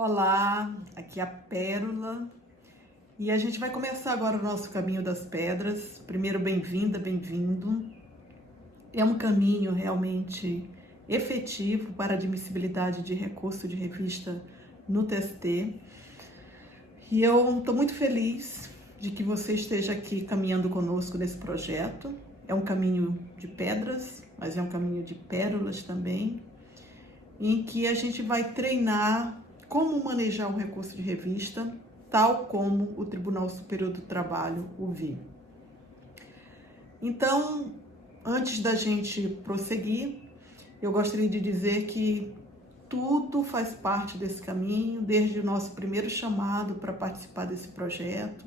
Olá, aqui é a Pérola e a gente vai começar agora o nosso caminho das pedras. Primeiro, bem-vinda, bem-vindo. É um caminho realmente efetivo para admissibilidade de recurso de revista no TST. E eu estou muito feliz de que você esteja aqui caminhando conosco nesse projeto. É um caminho de pedras, mas é um caminho de pérolas também, em que a gente vai treinar como manejar um recurso de revista, tal como o Tribunal Superior do Trabalho o viu. Então, antes da gente prosseguir, eu gostaria de dizer que tudo faz parte desse caminho, desde o nosso primeiro chamado para participar desse projeto,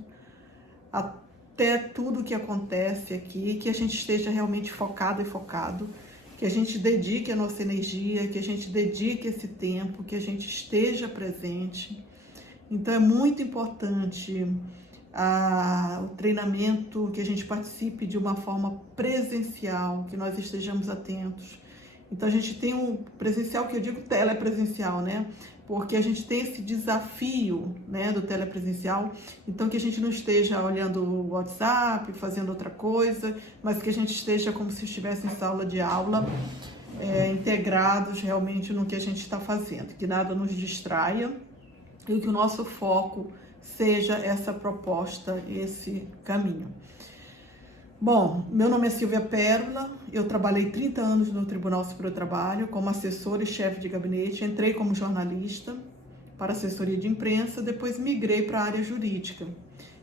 até tudo que acontece aqui, que a gente esteja realmente focado, que a gente dedique a nossa energia, que a gente dedique esse tempo, que a gente esteja presente. Então é muito importante o treinamento, que a gente participe de uma forma presencial, que nós estejamos atentos. Então a gente tem um presencial, que eu digo telepresencial, né? Porque a gente tem esse desafio, né, do telepresencial, então que a gente não esteja olhando o WhatsApp, fazendo outra coisa, mas que a gente esteja como se estivesse em sala de aula, integrados realmente no que a gente está fazendo, que nada nos distraia e que o nosso foco seja essa proposta, esse caminho. Bom, meu nome é Silvia Pérola, eu trabalhei 30 anos no Tribunal Superior do Trabalho como assessora e chefe de gabinete, entrei como jornalista para assessoria de imprensa, depois migrei para a área jurídica.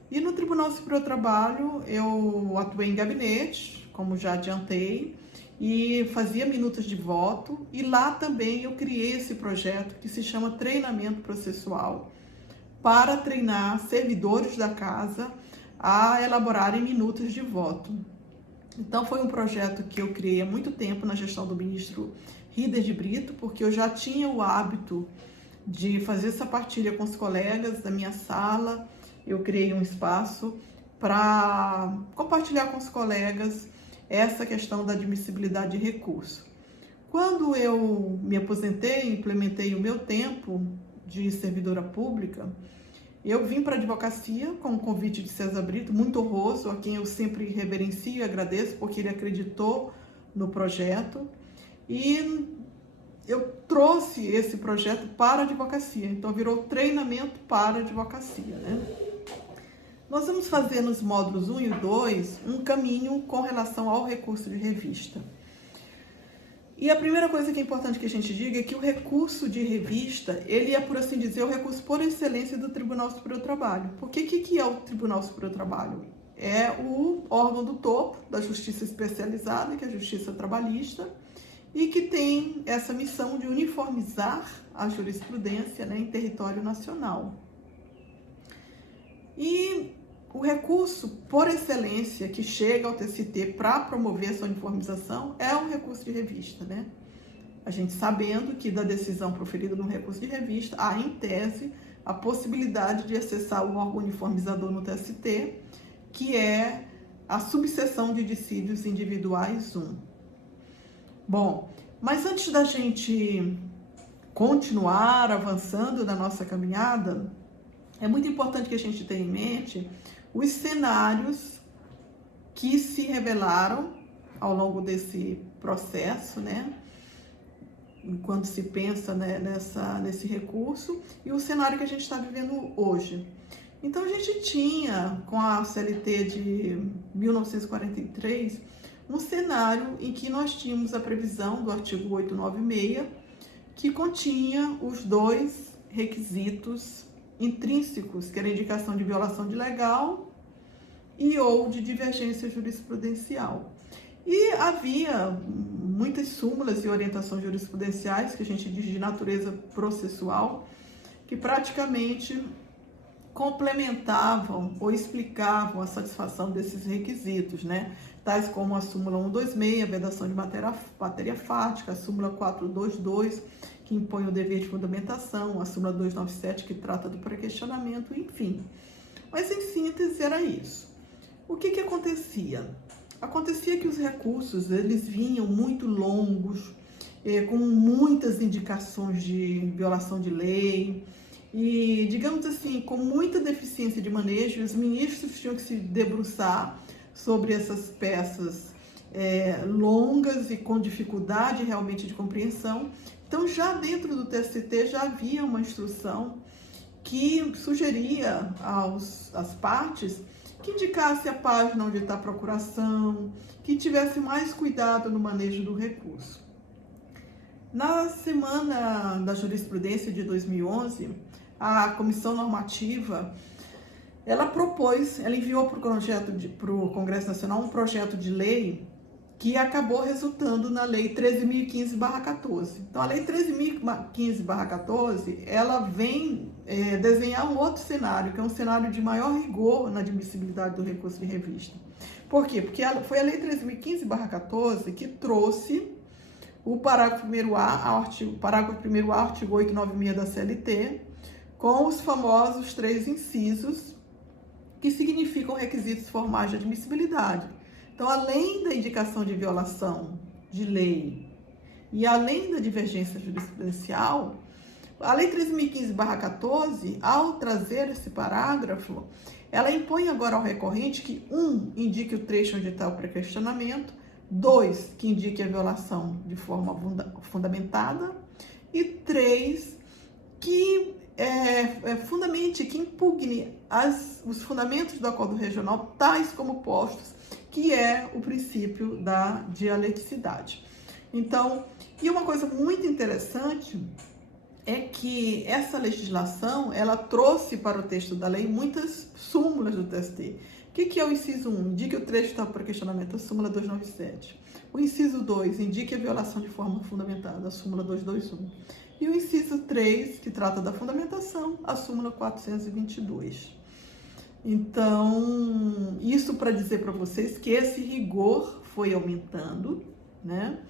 E no Tribunal Superior do Trabalho eu atuei em gabinete, como já adiantei, e fazia minutas de voto, e lá também eu criei esse projeto que se chama Treinamento Processual, para treinar servidores da casa a elaborarem minutas de voto. Então foi um projeto que eu criei há muito tempo na gestão do ministro Rider de Brito, porque eu já tinha o hábito de fazer essa partilha com os colegas da minha sala. Eu criei um espaço para compartilhar com os colegas essa questão da admissibilidade de recurso. Quando eu me aposentei, implementei o meu tempo de servidora pública, eu vim para a advocacia com o convite de César Brito, muito honroso, a quem eu sempre reverencio e agradeço, porque ele acreditou no projeto. E eu trouxe esse projeto para a advocacia, então virou treinamento para a advocacia, né? Nós vamos fazer nos módulos 1 e 2 um caminho com relação ao recurso de revista. E a primeira coisa que é importante que a gente diga é que o recurso de revista, ele é, por assim dizer, o recurso por excelência do Tribunal Superior do Trabalho. Porque o que é o Tribunal Superior do Trabalho? É o órgão do topo da Justiça Especializada, que é a Justiça Trabalhista, e que tem essa missão de uniformizar a jurisprudência, né, em território nacional. E o recurso por excelência que chega ao TST para promover essa uniformização é um recurso de revista, né? A gente sabendo que da decisão proferida no recurso de revista, há em tese a possibilidade de acessar o órgão uniformizador no TST, que é a subseção de dissídios individuais 1. Bom, mas antes da gente continuar avançando na nossa caminhada, é muito importante que a gente tenha em mente os cenários que se revelaram ao longo desse processo, né? Quando se pensa, né, nesse recurso, e o cenário que a gente está vivendo hoje. Então, a gente tinha, com a CLT de 1943, um cenário em que nós tínhamos a previsão do artigo 896, que continha os dois requisitos intrínsecos, que era a indicação de violação de legal e ou de divergência jurisprudencial. E havia muitas súmulas e orientações jurisprudenciais, que a gente diz de natureza processual, que praticamente complementavam ou explicavam a satisfação desses requisitos, né? Tais como a súmula 126, a vedação de matéria fática, a súmula 422, que impõe o dever de fundamentação, a súmula 297, que trata do pré-questionamento, enfim. Mas, em síntese, era isso. O que acontecia? Acontecia que os recursos, eles vinham muito longos, com muitas indicações de violação de lei, e, digamos assim, com muita deficiência de manejo, os ministros tinham que se debruçar sobre essas peças longas e com dificuldade realmente de compreensão. Então, já dentro do TST já havia uma instrução que sugeria às partes que indicasse a página onde está a procuração, que tivesse mais cuidado no manejo do recurso. Na Semana da Jurisprudência de 2011, a Comissão Normativa, ela enviou para o Congresso Nacional um projeto de lei que acabou resultando na Lei 13.015/14. Então, a Lei 13.015/14, ela vem desenhar um outro cenário, que é um cenário de maior rigor na admissibilidade do recurso de revista. Por quê? Porque foi a Lei 13.015/14 que trouxe o parágrafo 1º A, artigo 896 da CLT, com os famosos 3 incisos, que significam requisitos formais de admissibilidade. Então, além da indicação de violação de lei e além da divergência jurisprudencial, a Lei 13.015/14, ao trazer esse parágrafo, ela impõe agora ao recorrente que, 1, indique o trecho onde está o pré-questionamento, 2, que indique a violação de forma fundamentada, e 3, que fundamente, que impugne os fundamentos do acordo regional, tais como postos, que é o princípio da dialeticidade. Então, e uma coisa muito interessante é que essa legislação, ela trouxe para o texto da lei muitas súmulas do TST. O que é o inciso 1? Indique o trecho está por questionamento, a súmula 297. O inciso 2, indique a violação de forma fundamentada, a súmula 221. E o inciso 3, que trata da fundamentação, a súmula 422. Então, isso para dizer para vocês que esse rigor foi aumentando, né?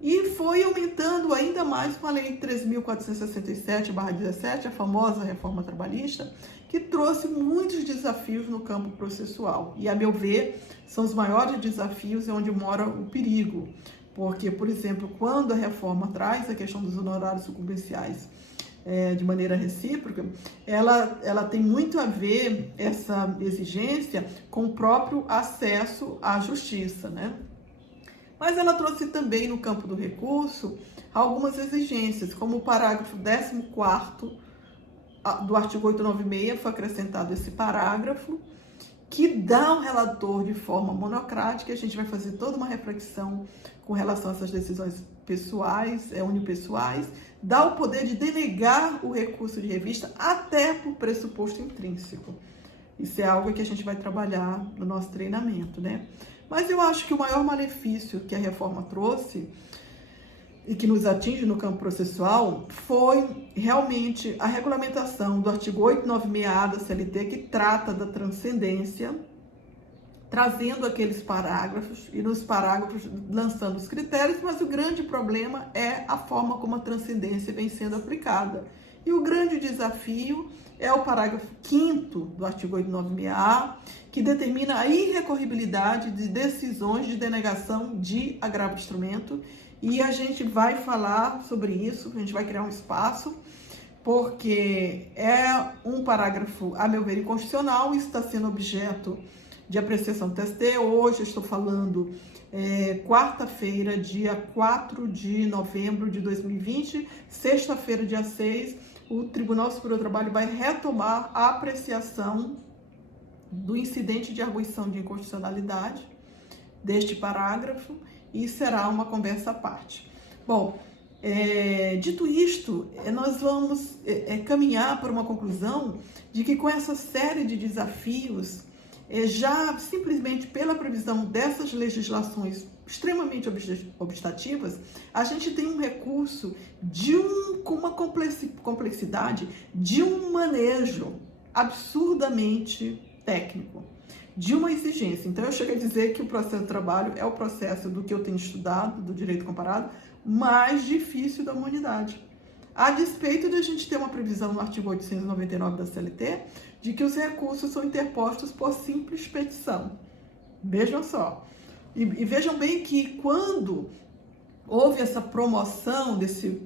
E foi aumentando ainda mais com a Lei 3.467/17, a famosa reforma trabalhista, que trouxe muitos desafios no campo processual. E, a meu ver, são os maiores desafios onde mora o perigo. Porque, por exemplo, quando a reforma traz a questão dos honorários sucumbenciais de maneira recíproca, ela tem muito a ver, essa exigência, com o próprio acesso à justiça, né? Mas ela trouxe também no campo do recurso algumas exigências, como o parágrafo 14º do artigo 896, foi acrescentado esse parágrafo, que dá ao relator de forma monocrática. A gente vai fazer toda uma reflexão com relação a essas decisões pessoais, unipessoais, dá o poder de denegar o recurso de revista até por pressuposto intrínseco. Isso é algo que a gente vai trabalhar no nosso treinamento, né? Mas eu acho que o maior malefício que a reforma trouxe e que nos atinge no campo processual foi realmente a regulamentação do artigo 896A da CLT, que trata da transcendência, trazendo aqueles parágrafos e nos parágrafos lançando os critérios, mas o grande problema é a forma como a transcendência vem sendo aplicada. E o grande desafio é o parágrafo 5º do artigo 896A, que determina a irrecorribilidade de decisões de denegação de agravo de instrumento. E a gente vai falar sobre isso, a gente vai criar um espaço, porque é um parágrafo, a meu ver, inconstitucional. Isso está sendo objeto de apreciação do TST. Hoje eu estou falando quarta-feira, dia 4 de novembro de 2020, sexta-feira, dia 6, o Tribunal Superior do Trabalho vai retomar a apreciação do incidente de arguição de inconstitucionalidade deste parágrafo, e será uma conversa à parte. Bom, dito isto, nós vamos caminhar para uma conclusão de que, com essa série de desafios, já simplesmente pela previsão dessas legislações extremamente obstativas, a gente tem um recurso com uma complexidade de um manejo absurdamente técnico, de uma exigência. Então, eu chego a dizer que o processo de trabalho é o processo do que eu tenho estudado, do direito comparado, mais difícil da humanidade. A despeito de a gente ter uma previsão no artigo 899 da CLT de que os recursos são interpostos por simples petição. Vejam só. E vejam bem que quando houve essa promoção desse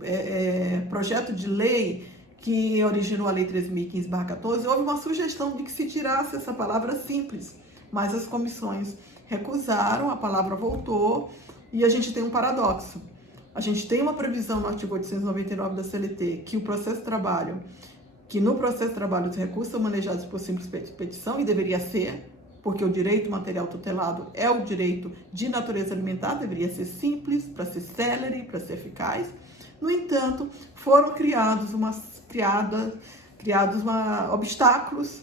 projeto de lei que originou a Lei 13.015/14, houve uma sugestão de que se tirasse essa palavra simples, mas as comissões recusaram, a palavra voltou e a gente tem um paradoxo. A gente tem uma previsão no artigo 899 da CLT que no processo de trabalho os recursos são manejados por simples petição, e deveria ser, porque o direito material tutelado é o direito de natureza alimentar, deveria ser simples, para ser célere, para ser eficaz. No entanto, foram criados obstáculos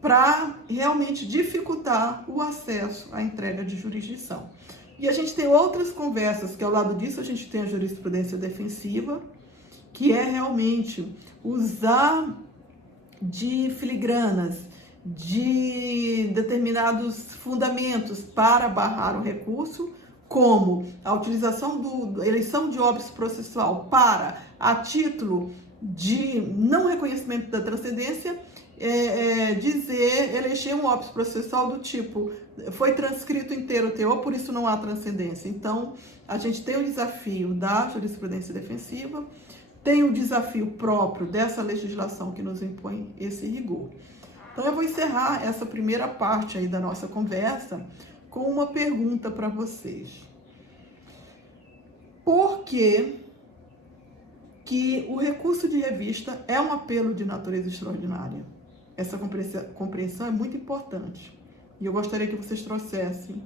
para realmente dificultar o acesso à entrega de jurisdição. E a gente tem outras conversas, que ao lado disso a gente tem a jurisprudência defensiva, que é realmente usar de filigranas, de determinados fundamentos para barrar o recurso, como a utilização da eleição de óbice processual para, a título de não reconhecimento da transcendência, eleger um óbice processual do tipo, foi transcrito inteiro o teor, por isso não há transcendência. Então, a gente tem o desafio da jurisprudência defensiva, tem o desafio próprio dessa legislação que nos impõe esse rigor. Então, eu vou encerrar essa primeira parte aí da nossa conversa com uma pergunta para vocês. Por que o recurso de revista é um apelo de natureza extraordinária? Essa compreensão é muito importante. E eu gostaria que vocês trouxessem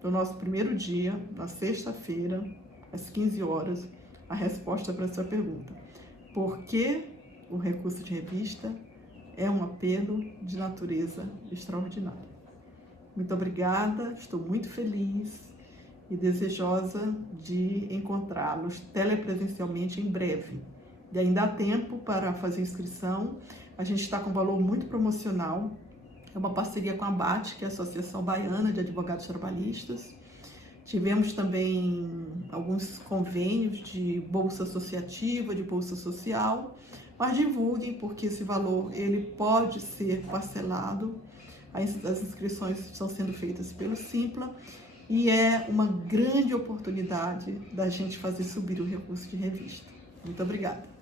para o nosso primeiro dia, na sexta-feira, às 15 horas, a resposta para essa pergunta. Por que o recurso de revista é um apelo de natureza extraordinária? Muito obrigada, estou muito feliz e desejosa de encontrá-los telepresencialmente em breve. E ainda há tempo para fazer inscrição. A gente está com um valor muito promocional. É uma parceria com a ABAT, que é a Associação Baiana de Advogados Trabalhistas. Tivemos também alguns convênios de bolsa associativa, de bolsa social. Mas divulguem, porque esse valor ele pode ser parcelado. As inscrições estão sendo feitas pelo Simpla e é uma grande oportunidade da gente fazer subir o recurso de revista. Muito obrigada.